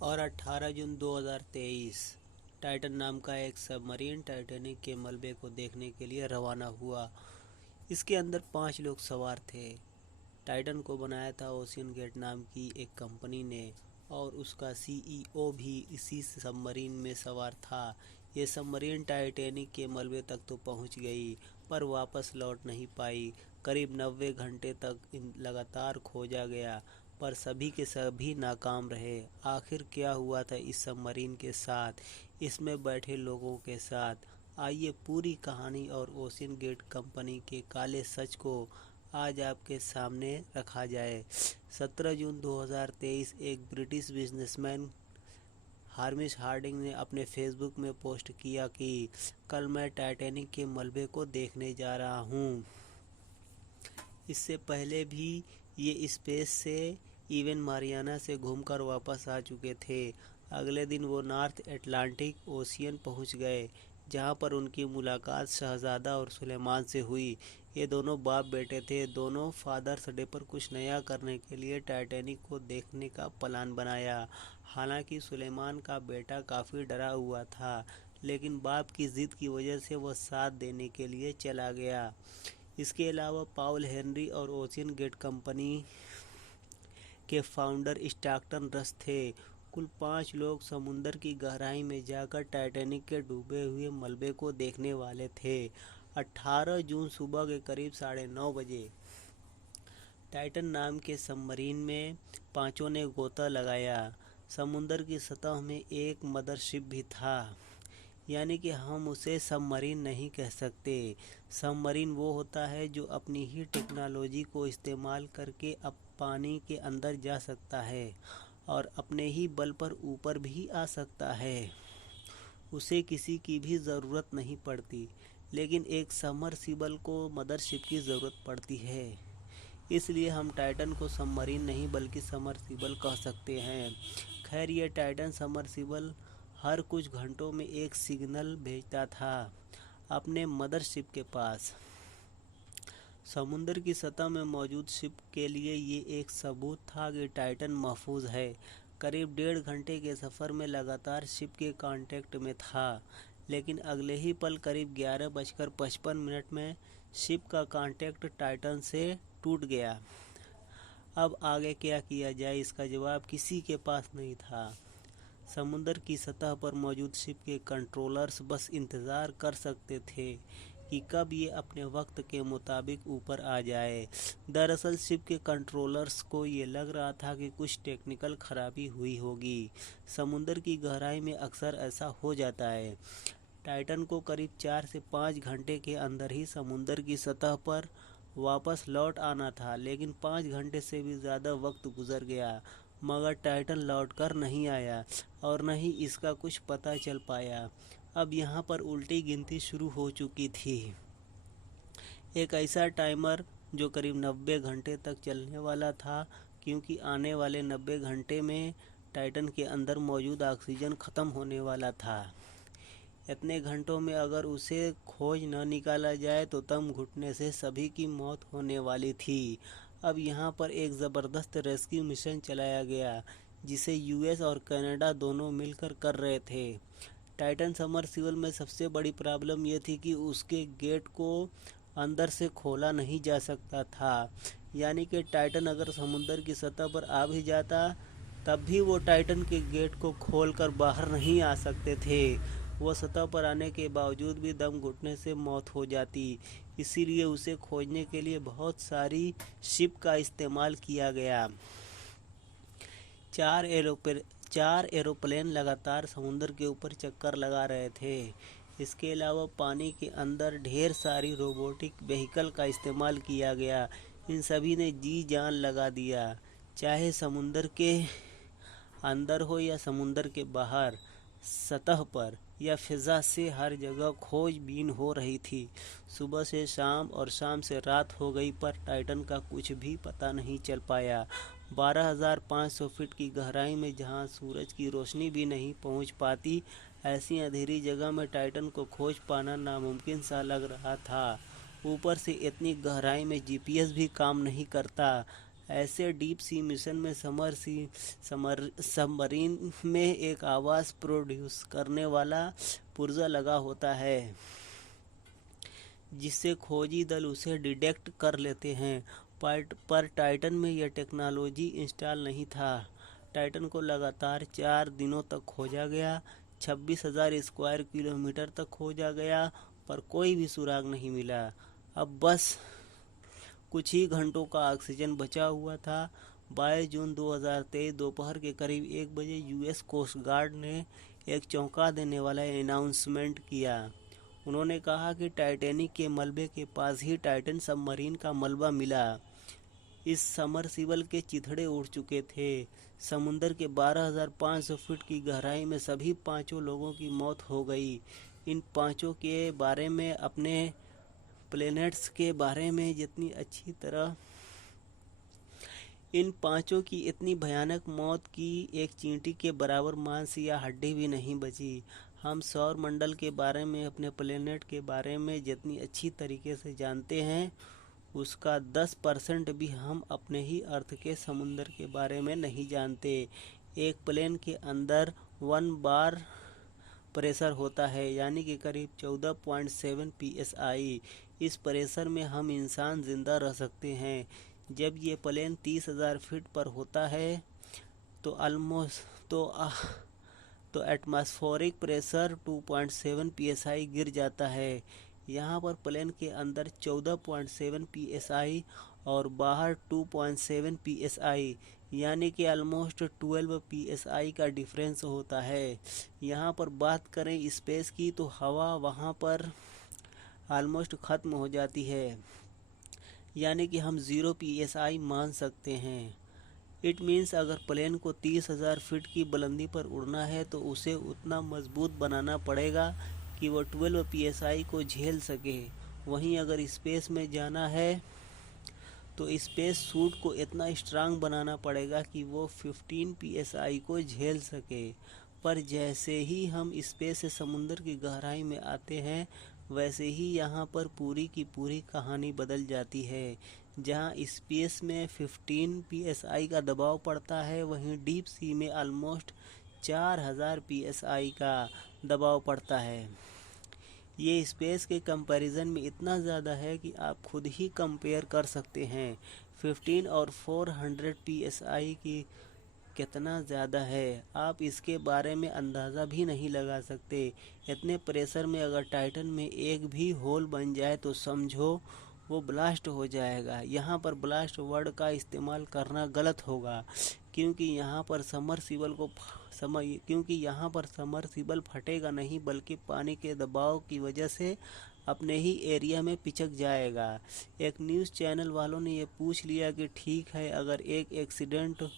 और 18 जून 2023 टाइटन नाम का एक सबमरीन टाइटैनिक के मलबे को देखने के लिए रवाना हुआ। इसके अंदर 5 लोग सवार थे। टाइटन को बनाया था ओशियन गेट नाम की एक कंपनी ने और उसका सीईओ भी इसी सबमरीन में सवार था। ये सबमरीन टाइटैनिक के मलबे तक तो पहुंच गई पर वापस लौट नहीं पाई। करीब 90 घंटे तक लगातार खोजा गया पर सभी के सभी नाकाम रहे। आखिर क्या हुआ था इस सबमरीन के साथ, इसमें बैठे लोगों के साथ? आइए पूरी कहानी और ओशियन गेट कंपनी के काले सच को आज आपके सामने रखा जाए। 17 जून 2023 एक ब्रिटिश बिजनेसमैन हार्मिश हार्डिंग ने अपने फेसबुक में पोस्ट किया कि कल मैं टाइटैनिक के मलबे को देखने जा रहा हूँ। इससे पहले भी ये स्पेस से इवन मारियाना से घूमकर वापस आ चुके थे। अगले दिन वो नॉर्थ अटलांटिक ओशियन पहुंच गए जहां पर उनकी मुलाकात शहजादा और सुलेमान से हुई। ये दोनों बाप बेटे थे। दोनों फादर्स डे पर कुछ नया करने के लिए टाइटैनिक को देखने का प्लान बनाया। हालांकि सुलेमान का बेटा काफ़ी डरा हुआ था लेकिन बाप की ज़िद की वजह से वह साथ देने के लिए चला गया। इसके अलावा पॉल हेनरी और ओशियन गेट कंपनी के फाउंडर स्टॉकटन रस थे। कुल 5 लोग समुंदर की गहराई में जाकर टाइटैनिक के डूबे हुए मलबे को देखने वाले थे। 18 जून सुबह के करीब 9:30 बजे टाइटन नाम के सबमरीन में पांचों ने गोता लगाया। समुंदर की सतह में एक मदरशिप भी था, यानी कि हम उसे सबमरीन नहीं कह सकते। सबमरीन वो होता है जो अपनी ही टेक्नोलॉजी को इस्तेमाल करके अब पानी के अंदर जा सकता है और अपने ही बल पर ऊपर भी आ सकता है। उसे किसी की भी ज़रूरत नहीं पड़ती। लेकिन एक सबमर्सिबल को मदरशिप की ज़रूरत पड़ती है। इसलिए हम टाइटन को सबमरीन नहीं बल्कि सबमर्सिबल कह सकते हैं। खैर, ये टाइटन सबमर्सिबल हर कुछ घंटों में एक सिग्नल भेजता था अपने मदरशिप के पास। समुद्र की सतह में मौजूद शिप के लिए ये एक सबूत था कि टाइटन महफूज है। करीब 1.5 घंटे के सफ़र में लगातार शिप के कांटेक्ट में था, लेकिन अगले ही पल करीब 11:55 में शिप का कांटेक्ट टाइटन से टूट गया। अब आगे क्या किया जाए, इसका जवाब किसी के पास नहीं था। समुद्र की सतह पर मौजूद शिप के कंट्रोलर्स बस इंतज़ार कर सकते थे कि कब ये अपने वक्त के मुताबिक ऊपर आ जाए। दरअसल शिप के कंट्रोलर्स को ये लग रहा था कि कुछ टेक्निकल खराबी हुई होगी। समुद्र की गहराई में अक्सर ऐसा हो जाता है। टाइटन को करीब 4 से 5 घंटे के अंदर ही समुद्र की सतह पर वापस लौट आना था, लेकिन 5 घंटे से भी ज़्यादा वक्त गुजर गया मगर टाइटन लौट कर नहीं आया और न ही इसका कुछ पता चल पाया। अब यहाँ पर उल्टी गिनती शुरू हो चुकी थी। एक ऐसा टाइमर जो करीब 90 घंटे तक चलने वाला था, क्योंकि आने वाले 90 घंटे में टाइटन के अंदर मौजूद ऑक्सीजन ख़त्म होने वाला था। इतने घंटों में अगर उसे खोज न निकाला जाए तो दम घुटने से सभी की मौत होने वाली थी। अब यहाँ पर एक ज़बरदस्त रेस्क्यू मिशन चलाया गया जिसे यूएस और कनाडा दोनों मिलकर कर रहे थे। टाइटन सबमर्सिबल में सबसे बड़ी प्रॉब्लम यह थी कि उसके गेट को अंदर से खोला नहीं जा सकता था, यानी कि टाइटन अगर समुद्र की सतह पर आ भी जाता तब भी वो टाइटन के गेट को खोलकर बाहर नहीं आ सकते थे। वो सतह पर आने के बावजूद भी दम घुटने से मौत हो जाती। इसीलिए उसे खोजने के लिए बहुत सारी शिप का इस्तेमाल किया गया। 4 एरोप्लेन लगातार समुद्र के ऊपर चक्कर लगा रहे थे। इसके अलावा पानी के अंदर ढेर सारी रोबोटिक व्हीकल का इस्तेमाल किया गया। इन सभी ने जी जान लगा दिया, चाहे समुद्र के अंदर हो या समुद्र के बाहर, सतह पर या फिजा से हर जगह खोजबीन हो रही थी। सुबह से शाम और शाम से रात हो गई पर टाइटन का कुछ भी पता नहीं चल पाया। 12,500 फीट की गहराई में जहां सूरज की रोशनी भी नहीं पहुंच पाती, ऐसी अंधेरी जगह में टाइटन को खोज पाना नामुमकिन सा लग रहा था। ऊपर से इतनी गहराई में जीपीएस भी काम नहीं करता। ऐसे डीप सी मिशन में सबमरीन में एक आवाज़ प्रोड्यूस करने वाला पुर्जा लगा होता है जिससे खोजी दल उसे डिटेक्ट कर लेते हैं। पर टाइटन में यह टेक्नोलॉजी इंस्टॉल नहीं था। टाइटन को लगातार 4 दिनों तक खोजा गया, 26,000 स्क्वायर किलोमीटर तक खोजा गया, पर कोई भी सुराग नहीं मिला। अब बस कुछ ही घंटों का ऑक्सीजन बचा हुआ था। 22 जून 2023 दोपहर के करीब 1 बजे यूएस कोस्ट गार्ड ने एक चौंका देने वाला अनाउंसमेंट किया। उन्होंने कहा कि टाइटैनिक के मलबे के पास ही टाइटन सबमरीन का मलबा मिला। इस सबमर्सिबल के चिथड़े उड़ चुके थे। समुद्र के 12,500 फीट की गहराई में सभी 5 लोगों की मौत हो गई। इन 5 के बारे में, अपने प्लैनेट्स के बारे में जितनी अच्छी तरह इन 5 की इतनी भयानक मौत की एक चींटी के बराबर मांस या हड्डी भी नहीं बची। हम सौर मंडल के बारे में, अपने प्लैनेट के बारे में जितनी अच्छी तरीके से जानते हैं, उसका 10% भी हम अपने ही अर्थ के समुद्र के बारे में नहीं जानते। एक प्लेन के अंदर 1 बार प्रेशर होता है, यानी कि करीब 14.7 psi। इस प्रेशर में हम इंसान जिंदा रह सकते हैं। जब ये प्लेन 30,000 फीट पर होता है तो एटमॉस्फेरिक प्रेशर 2.7 psi गिर जाता है। यहाँ पर प्लेन के अंदर 14.7 psi और बाहर 2.7 psi, यानी कि ऑलमोस्ट 12 psi का डिफरेंस होता है। यहाँ पर बात करें स्पेस की तो हवा वहाँ पर ऑलमोस्ट ख़त्म हो जाती है, यानी कि हम 0 psi मान सकते हैं। इट मीन्स अगर प्लेन को 30,000 फीट की बुलंदी पर उड़ना है तो उसे उतना मजबूत बनाना पड़ेगा कि वो 12 psi को झेल सके। वहीं अगर स्पेस में जाना है तो स्पेस सूट को इतना स्ट्रांग बनाना पड़ेगा कि वो 15 psi को झेल सके। पर जैसे ही हम स्पेस से समुद्र की गहराई में आते हैं, वैसे ही यहाँ पर पूरी की पूरी कहानी बदल जाती है। जहाँ स्पेस में 15 psi का दबाव पड़ता है, वहीं डीप सी में ऑलमोस्ट 4,000 psi का दबाव पड़ता है। ये स्पेस के कंपैरिजन में इतना ज़्यादा है कि आप खुद ही कंपेयर कर सकते हैं 15 और 400 psi की कितना ज़्यादा है। आप इसके बारे में अंदाज़ा भी नहीं लगा सकते। इतने प्रेशर में अगर टाइटन में एक भी होल बन जाए तो समझो वो ब्लास्ट हो जाएगा। यहाँ पर ब्लास्ट वर्ड का इस्तेमाल करना गलत होगा, क्योंकि यहाँ पर समरसिबल फटेगा नहीं, बल्कि पानी के दबाव की वजह से अपने ही एरिया में पिचक जाएगा। एक न्यूज़ चैनल वालों ने ये पूछ लिया कि ठीक है, अगर एक एक्सीडेंट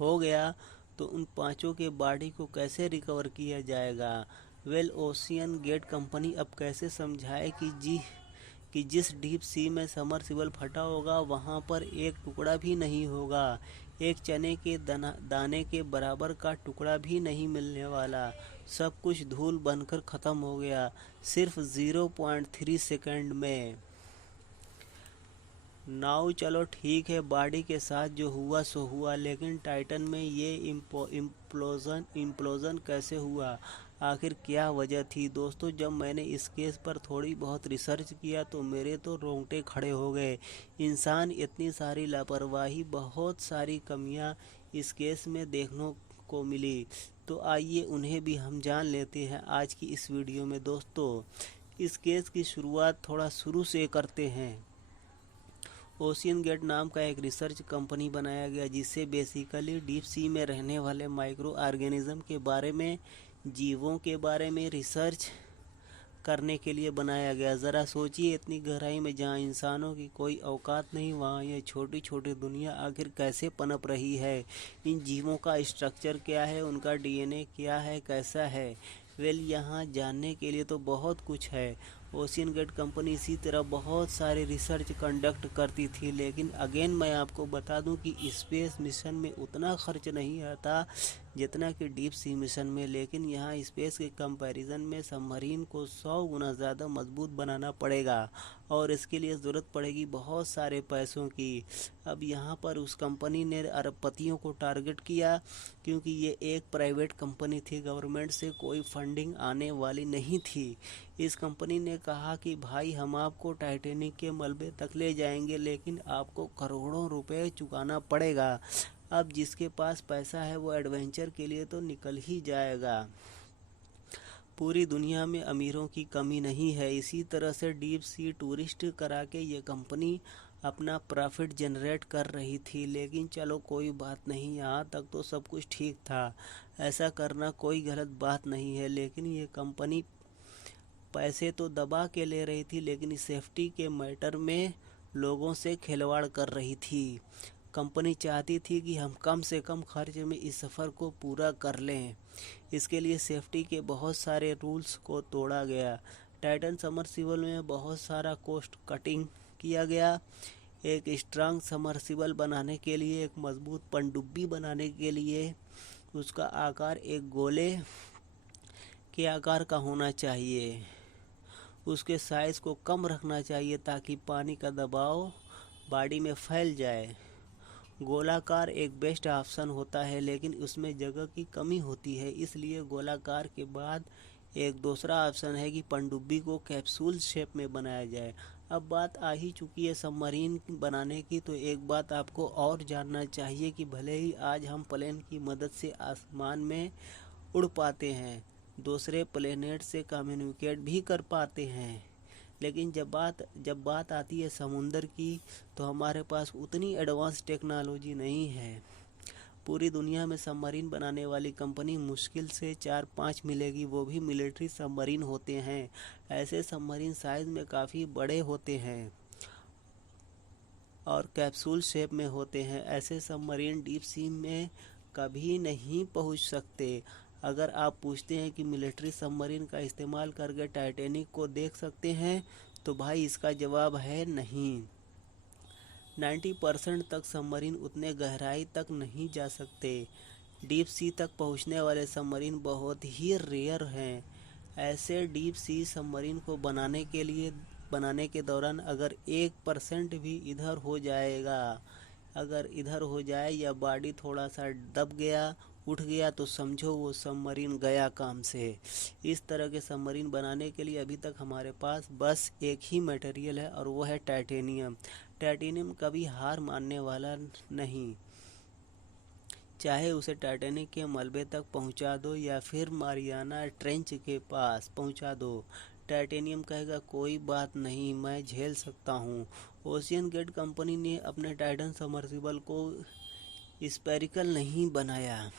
हो गया तो उन 5 के बॉडी को कैसे रिकवर किया जाएगा। ओशियन गेट कंपनी अब कैसे समझाए कि जिस डीप सी में समरसिबल फटा होगा वहाँ पर एक टुकड़ा भी नहीं होगा। एक चने के दाने के बराबर का टुकड़ा भी नहीं मिलने वाला। सब कुछ धूल बनकर ख़त्म हो गया सिर्फ 0.3 सेकंड में। नाउ चलो ठीक है, बॉडी के साथ जो हुआ सो हुआ, लेकिन टाइटन में ये इम्प्लोजन कैसे हुआ, आखिर क्या वजह थी। दोस्तों, जब मैंने इस केस पर थोड़ी बहुत रिसर्च किया तो मेरे तो रोंगटे खड़े हो गए। इंसान इतनी सारी लापरवाही, बहुत सारी कमियां इस केस में देखने को मिली, तो आइए उन्हें भी हम जान लेते हैं आज की इस वीडियो में। दोस्तों, इस केस की शुरुआत थोड़ा शुरू से करते हैं। ओशियन गेट नाम का एक रिसर्च कंपनी बनाया गया, जिससे बेसिकली डीप सी में रहने वाले माइक्रो ऑर्गेनिज्म के बारे में, जीवों के बारे में रिसर्च करने के लिए बनाया गया। ज़रा सोचिए, इतनी गहराई में जहाँ इंसानों की कोई औकात नहीं, वहाँ ये छोटी छोटी दुनिया आखिर कैसे पनप रही है। इन जीवों का स्ट्रक्चर क्या है, उनका डीएनए क्या है, कैसा है। यहाँ जानने के लिए तो बहुत कुछ है। ओशियन गेट कंपनी इसी तरह बहुत सारे रिसर्च कंडक्ट करती थी, लेकिन अगेन मैं आपको बता दूं कि स्पेस मिशन में उतना खर्च नहीं आता जितना कि डीप सी मिशन में। लेकिन यहाँ स्पेस के कंपैरिजन में सबमरीन को 100 गुना ज़्यादा मजबूत बनाना पड़ेगा और इसके लिए ज़रूरत पड़ेगी बहुत सारे पैसों की। अब यहाँ पर उस कंपनी ने अरबपतियों को टारगेट किया, क्योंकि ये एक प्राइवेट कंपनी थी, गवर्नमेंट से कोई फंडिंग आने वाली नहीं थी। इस कंपनी ने कहा कि भाई हम आपको टाइटैनिक के मलबे तक ले जाएंगे, लेकिन आपको करोड़ों रुपए चुकाना पड़ेगा। अब जिसके पास पैसा है वो एडवेंचर के लिए तो निकल ही जाएगा। पूरी दुनिया में अमीरों की कमी नहीं है। इसी तरह से डीप सी टूरिस्ट करा के ये कंपनी अपना प्रॉफिट जनरेट कर रही थी। लेकिन चलो कोई बात नहीं, यहाँ तक तो सब कुछ ठीक था, ऐसा करना कोई गलत बात नहीं है। लेकिन ये कंपनी पैसे तो दबा के ले रही थी, लेकिन सेफ्टी के मैटर में लोगों से खिलवाड़ कर रही थी। कंपनी चाहती थी कि हम कम से कम खर्च में इस सफ़र को पूरा कर लें। इसके लिए सेफ्टी के बहुत सारे रूल्स को तोड़ा गया। टाइटन सबमर्सिबल में बहुत सारा कॉस्ट कटिंग किया गया। एक स्ट्रांग सबमर्सिबल बनाने के लिए, एक मजबूत पनडुब्बी बनाने के लिए उसका आकार एक गोले के आकार का होना चाहिए। उसके साइज़ को कम रखना चाहिए ताकि पानी का दबाव बॉडी में फैल जाए। गोलाकार एक बेस्ट ऑप्शन होता है, लेकिन उसमें जगह की कमी होती है, इसलिए गोलाकार के बाद एक दूसरा ऑप्शन है कि पनडुब्बी को कैप्सूल शेप में बनाया जाए। अब बात आ ही चुकी है सबमरीन बनाने की, तो एक बात आपको और जानना चाहिए कि भले ही आज हम प्लेन की मदद से आसमान में उड़ पाते हैं, दूसरे प्लेनेट से कम्युनिकेट भी कर पाते हैं, लेकिन जब बात आती है समुंदर की, तो हमारे पास उतनी एडवांस टेक्नोलॉजी नहीं है। पूरी दुनिया में सबमरीन बनाने वाली कंपनी मुश्किल से 4-5 मिलेगी, वो भी मिलिट्री सबमरीन होते हैं। ऐसे सबमरीन साइज में काफ़ी बड़े होते हैं और कैप्सूल शेप में होते हैं। ऐसे सबमरीन डीप सी में कभी नहीं पहुंच सकते। अगर आप पूछते हैं कि मिलिट्री सबमरीन का इस्तेमाल करके टाइटैनिक को देख सकते हैं, तो भाई इसका जवाब है नहीं। 90% तक सबमरीन उतने गहराई तक नहीं जा सकते। डीप सी तक पहुंचने वाले सबमरीन बहुत ही रेयर हैं। ऐसे डीप सी सबमरीन को बनाने के दौरान अगर 1% भी इधर हो जाए या बॉडी थोड़ा सा दब गया, उठ गया, तो समझो वो सबमरीन गया काम से। इस तरह के सबमरीन बनाने के लिए अभी तक हमारे पास बस एक ही मटेरियल है और वो है टाइटेनियम। टाइटेनियम कभी हार मानने वाला नहीं, चाहे उसे टाइटैनिक के मलबे तक पहुंचा दो या फिर मारियाना ट्रेंच के पास पहुंचा दो, टाइटेनियम कहेगा कोई बात नहीं, मैं झेल सकता हूं। ओशियन गेट कंपनी ने अपने टाइटन सबमर्सिबल को स्पेरिकल नहीं बनाया।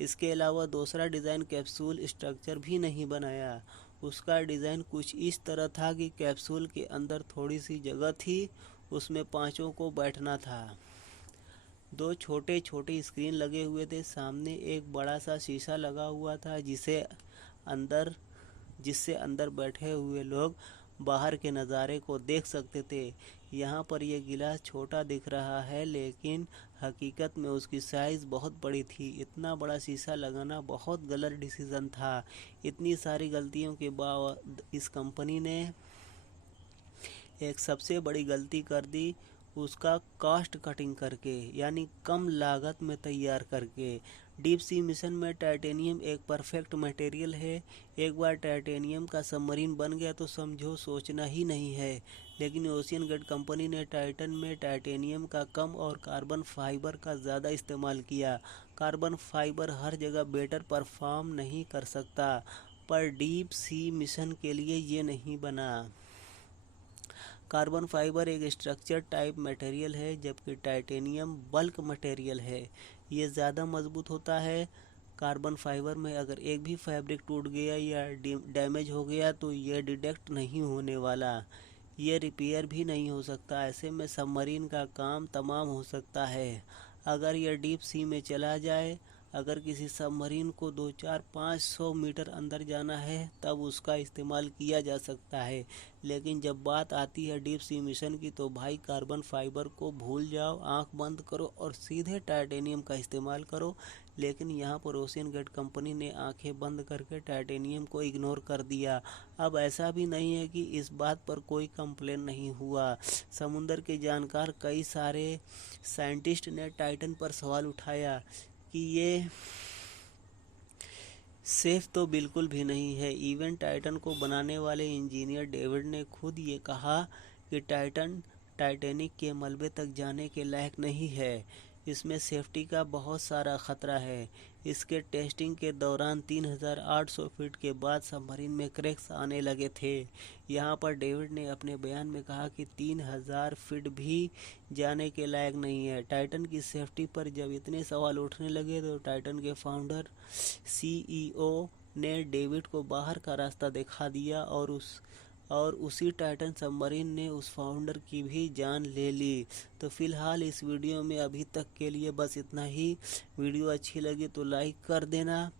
इसके अलावा दूसरा डिज़ाइन कैप्सूल स्ट्रक्चर भी नहीं बनाया। उसका डिज़ाइन कुछ इस तरह था कि कैप्सूल के अंदर थोड़ी सी जगह थी, उसमें पांचों को बैठना था। 2 छोटे छोटे स्क्रीन लगे हुए थे, सामने एक बड़ा सा शीशा लगा हुआ था जिससे अंदर बैठे हुए लोग बाहर के नज़ारे को देख सकते थे। यहाँ पर यह गिलास छोटा दिख रहा है, लेकिन हकीकत में उसकी साइज़ बहुत बड़ी थी। इतना बड़ा शीशा लगाना बहुत गलत डिसीज़न था। इतनी सारी गलतियों के बाद इस कंपनी ने एक सबसे बड़ी गलती कर दी, उसका कॉस्ट कटिंग करके, यानी कम लागत में तैयार करके। डीप सी मिशन में टाइटेनियम एक परफेक्ट मटेरियल है। एक बार टाइटेनियम का सबमरीन बन गया तो समझो सोचना ही नहीं है। लेकिन ओशियन गेट कंपनी ने टाइटन में टाइटेनियम का कम और कार्बन फाइबर का ज़्यादा इस्तेमाल किया। कार्बन फाइबर हर जगह बेटर परफॉर्म नहीं कर सकता, पर डीप सी मिशन के लिए ये नहीं बना। कार्बन फाइबर एक स्ट्रक्चर टाइप मटेरियल है, जबकि टाइटेनियम बल्क मटेरियल है, ये ज़्यादा मजबूत होता है। कार्बन फाइबर में अगर एक भी फैब्रिक टूट गया या डैमेज हो गया तो यह डिटेक्ट नहीं होने वाला, ये रिपेयर भी नहीं हो सकता। ऐसे में सबमरीन का काम तमाम हो सकता है। अगर यह डीप सी में चला जाए, अगर किसी सबमरीन को 2-4-500 मीटर अंदर जाना है तब उसका इस्तेमाल किया जा सकता है, लेकिन जब बात आती है डीप सी मिशन की तो भाई कार्बन फाइबर को भूल जाओ, आंख बंद करो और सीधे टाइटेनियम का इस्तेमाल करो। लेकिन यहाँ पर ओशियन गेट कंपनी ने आंखें बंद करके टाइटेनियम को इग्नोर कर दिया। अब ऐसा भी नहीं है कि इस बात पर कोई कंप्लेन नहीं हुआ। समुद्र के जानकार कई सारे साइंटिस्ट ने टाइटन पर सवाल उठाया कि ये सेफ तो बिल्कुल भी नहीं है। इवन टाइटन को बनाने वाले इंजीनियर डेविड ने खुद ये कहा कि टाइटन टाइटैनिक के मलबे तक जाने के लायक नहीं है, इसमें सेफ्टी का बहुत सारा खतरा है। इसके टेस्टिंग के दौरान 3800 फीट के बाद सबमरीन में क्रैक्स आने लगे थे। यहाँ पर डेविड ने अपने बयान में कहा कि 3000 फीट भी जाने के लायक नहीं है। टाइटन की सेफ्टी पर जब इतने सवाल उठने लगे तो टाइटन के फाउंडर सीईओ ने डेविड को बाहर का रास्ता दिखा दिया और उसी टाइटन सबमरीन ने उस फाउंडर की भी जान ले ली। तो फिलहाल इस वीडियो में अभी तक के लिए बस इतना ही। वीडियो अच्छी लगी तो लाइक कर देना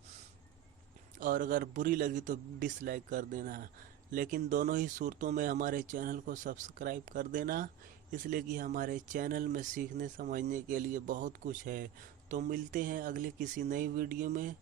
और अगर बुरी लगी तो डिसलाइक कर देना, लेकिन दोनों ही सूरतों में हमारे चैनल को सब्सक्राइब कर देना, इसलिए कि हमारे चैनल में सीखने समझने के लिए बहुत कुछ है। तो मिलते हैं अगले किसी नई वीडियो में।